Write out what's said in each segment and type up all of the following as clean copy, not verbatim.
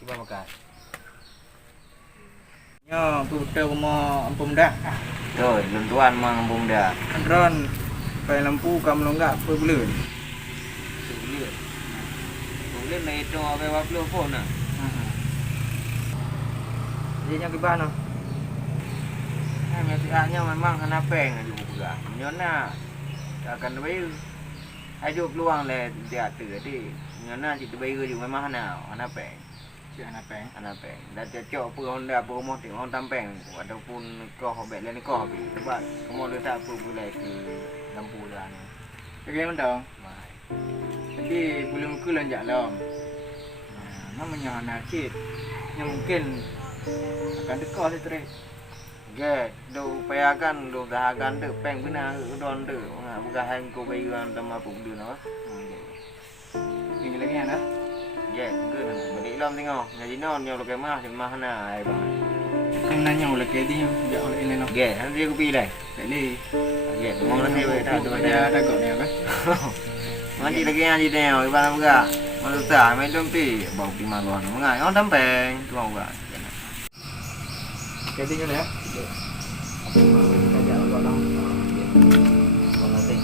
Coba makan. Nyo, putar rumah ampun dah. Rồi, lần tuan mang bông dah. Andron, pai lampu kam longgak apa bulan. Sulit. Sulit na ito apa waplo phone na. Dia nya gimana? Biasanya memang kena peng aja juga. Nyona akan bayu. Ayo peluang le dia tu tadi. Nyona cik bayu juga memang ana peng. Cik anak peng. Ana peng. Dah cocok apa Honda apa rumah tengok orang tampeng ataupun kau hobek lain kau habis. Sebab kamu letak apa boleh ke lampu dah ni. Okey mentang. Mai. Jadi belum ke lanjak lam. Namanya anak cik yang mungkin akan dekat dia terus. Ge, do upayakan do dahagan de peng bina udon de. Bukan hang ko bayu antama apa benda na. Ini lagi ana. Ge, ke na. Balik lam tengok. Jadi non nyo lokai mah mah na ai bang. Kan nanya oleh ke dia dia oleh ini noh. Ge, nanti aku pilih. Jadi Ge, mau nanti we tak do ada dagot ni apa? Nanti lagi yang di tengok ibang buka. Malu tak main dompi bau di maluan. Mengai on tampeng tuang buka. Ke dia ya. Kajak buat lam. Kalau nanti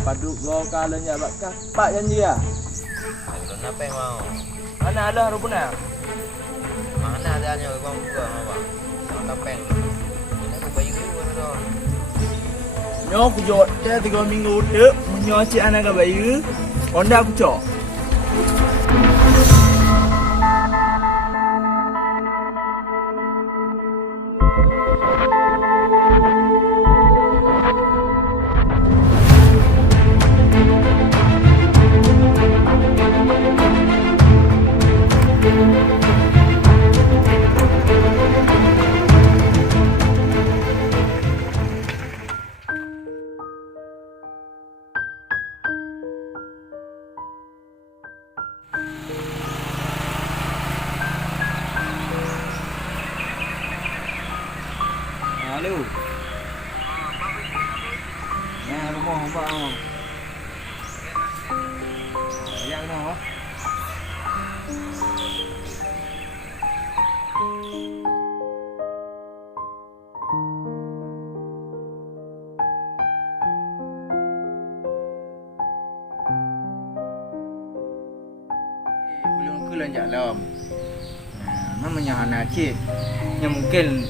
Paduk gua kalanya bakal pak janji ya. Kalau apa yang mau? Mana ada rupanya? Mana adanya ibang buka apa? On tampeng. Ini aku bayu itu don. Nyo aku jod dia 3 minggu dek menyoci anak ke bayu. Honda aku cok. Halo. Nah, rumah hamba ah. Ya kenapa? Belum ke lanjak lam. Namanya anak cik yang mungkin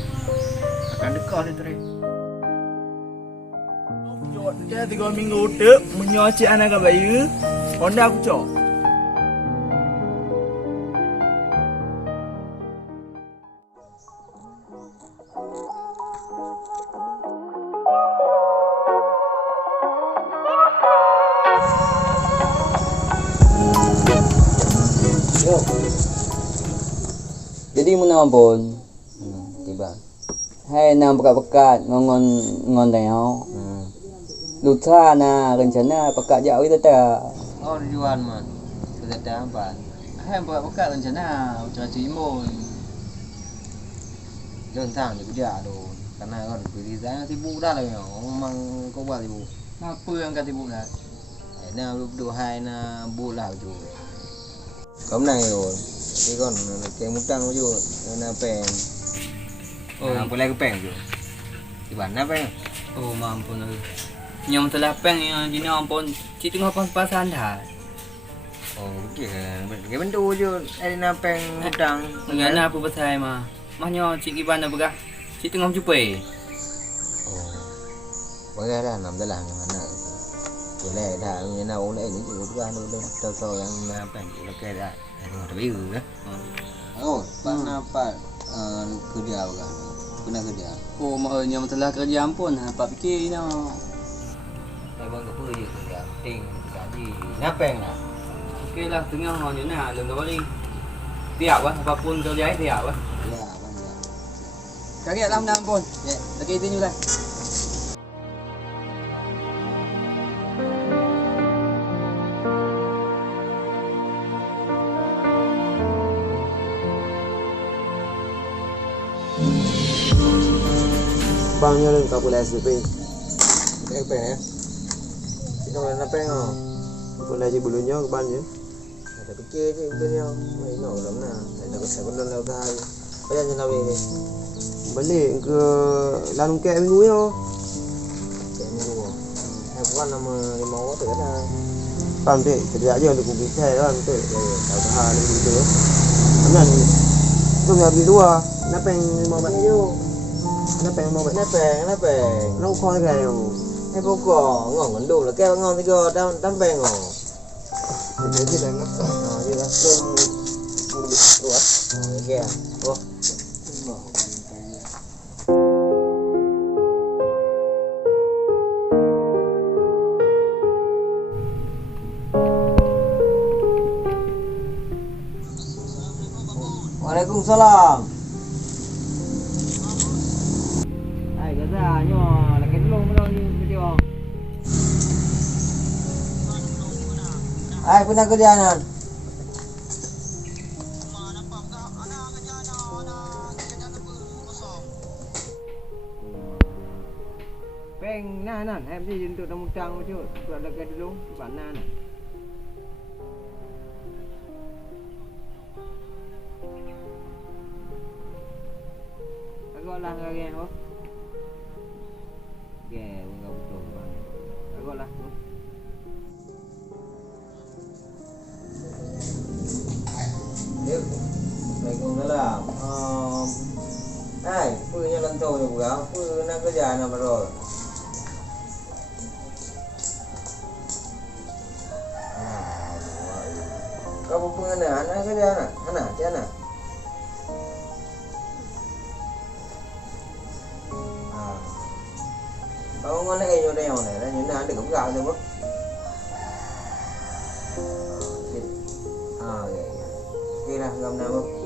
akan dekat ni terus. Dia 3 minggu dek menyoci anak ke bayu. Honda aku cok. Jadi muna pun tiba. Hai nang pekat-pekat ngon tengok. Luta na rencana pekat jauh itu tak. Oh tujuan man. Sudah dah apa? Hai buka rencana ucap cimo. Đơn giản thì cứ đồ cái này còn cứ đi giá thì bu ra rồi mang có bao thì bu Apa yang kata ibu nak? nào lúc đồ hai là bu là chủ cấm này rồi thì còn cái mút trăng vô là bèn Oh. Boleh ke peng tu. Di mana peng? Oh mampun nyom telah peng yang jina ampun cik tengah pas-pasan dah. Oh, okey. Ke bentuk je ada na peng hutang. Ngana apa pasal mah. Mahnya cik Iban dah berah. Cik tengah jumpa. Oh. Boleh dah 6 dalam mana. Boleh dah ngena oleh ni juga dah tahu yang na peng okey dah. Ada biru ke? Oh, apa kerja apa? Kena kerja. Oh mak nyom telah kerja ampun apa fikir no. Abang ke apa je kerja. Penting gaji. Na peng lah. Okey lah tengah ni nak leng kali. Tiap lah apapun kerja tiap lah. Ya, abang ya. Kaki dalam dah ampun. Ya, lagi itu lah. Bang nhớ lên cậu lại SDP. Cái peng ya. Chị không là peng không? Con này chỉ bulu nhớ ban nhớ. Ada pikir je betul mai no lắm nè. Ada kesal con leo kai. Bây giờ nào về balik ke Lanung Kek minggu yo. Kek minggu. Hai bukan nama 5 orang tu dah. Pam dek kerja je untuk pergi saya kan tu. Tahu tahan gitu. Kemudian tu biar beli 2. Nak peng 5 baht je. Nó bèn một nó bèn nó khoai gà hay bố cò ngon gần đủ là keo ngon thì cơ đâm bèn ngò thì thế là nó như là cơm đủ kìa ô Waalaikumsalam. Ra nhỏ là cái lông đâu như cái điều ai pernah kerja nan peng nan em đi untuk tamu tang tu tu ada ke dulu bạn nan agak lah nghe không ghê nggak betul banget. Agak lah. Yuk, Waalaikumsalam. Hai, punya lantau juga. Punya kerja nama rol. Kamu punya anak kerja anak, anak. Ông có lấy vô đeo này là những nơi được cũng gạo thôi bố. Kia ra gầm nào không?